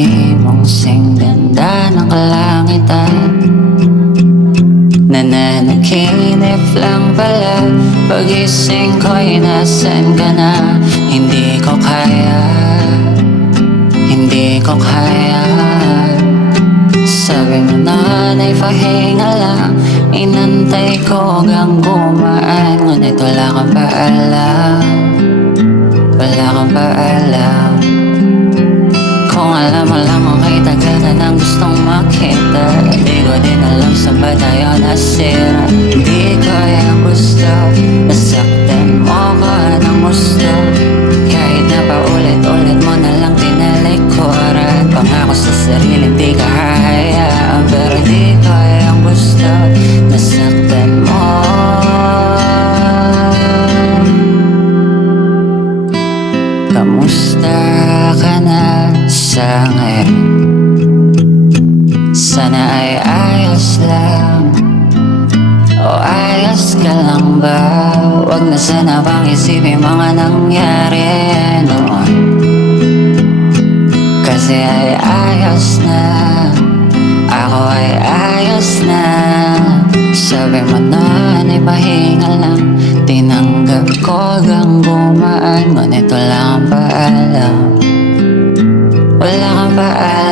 binti mong sing ganda ng kalangitan. Nananaginip lang pala, pagising ko'y nasan ka na. Hindi ko kaya, hindi ko kaya. Sabi mo na ay pahinga lang, inantay ko hanggang gumaan. Ngunit wala kang paalam, wala kang paalam. Kung alam mo lang okay, tagal na nang gustong makita. Di ko din alam saan ba tayo nasira. Di ko yung gusto, nasaktan mo ko ng gusto. Kahit na paulit-ulit mo na lang tinalikuran. Pangako sa sarili di ka hahayaan, pero di ko yung gusto, nasaktan mo. Kamusta ka na sa ngayon? Sana ay ayos lang, o ayos ka lang ba? Huwag na sana bang isipin mga nangyari noon, kasi ay ayos na, ako ay ayos na. Sabi mo na ay pahinga lang, tinanggap ko hanggang gumaan. Ngunit wala kang paalam, wala kang paalam.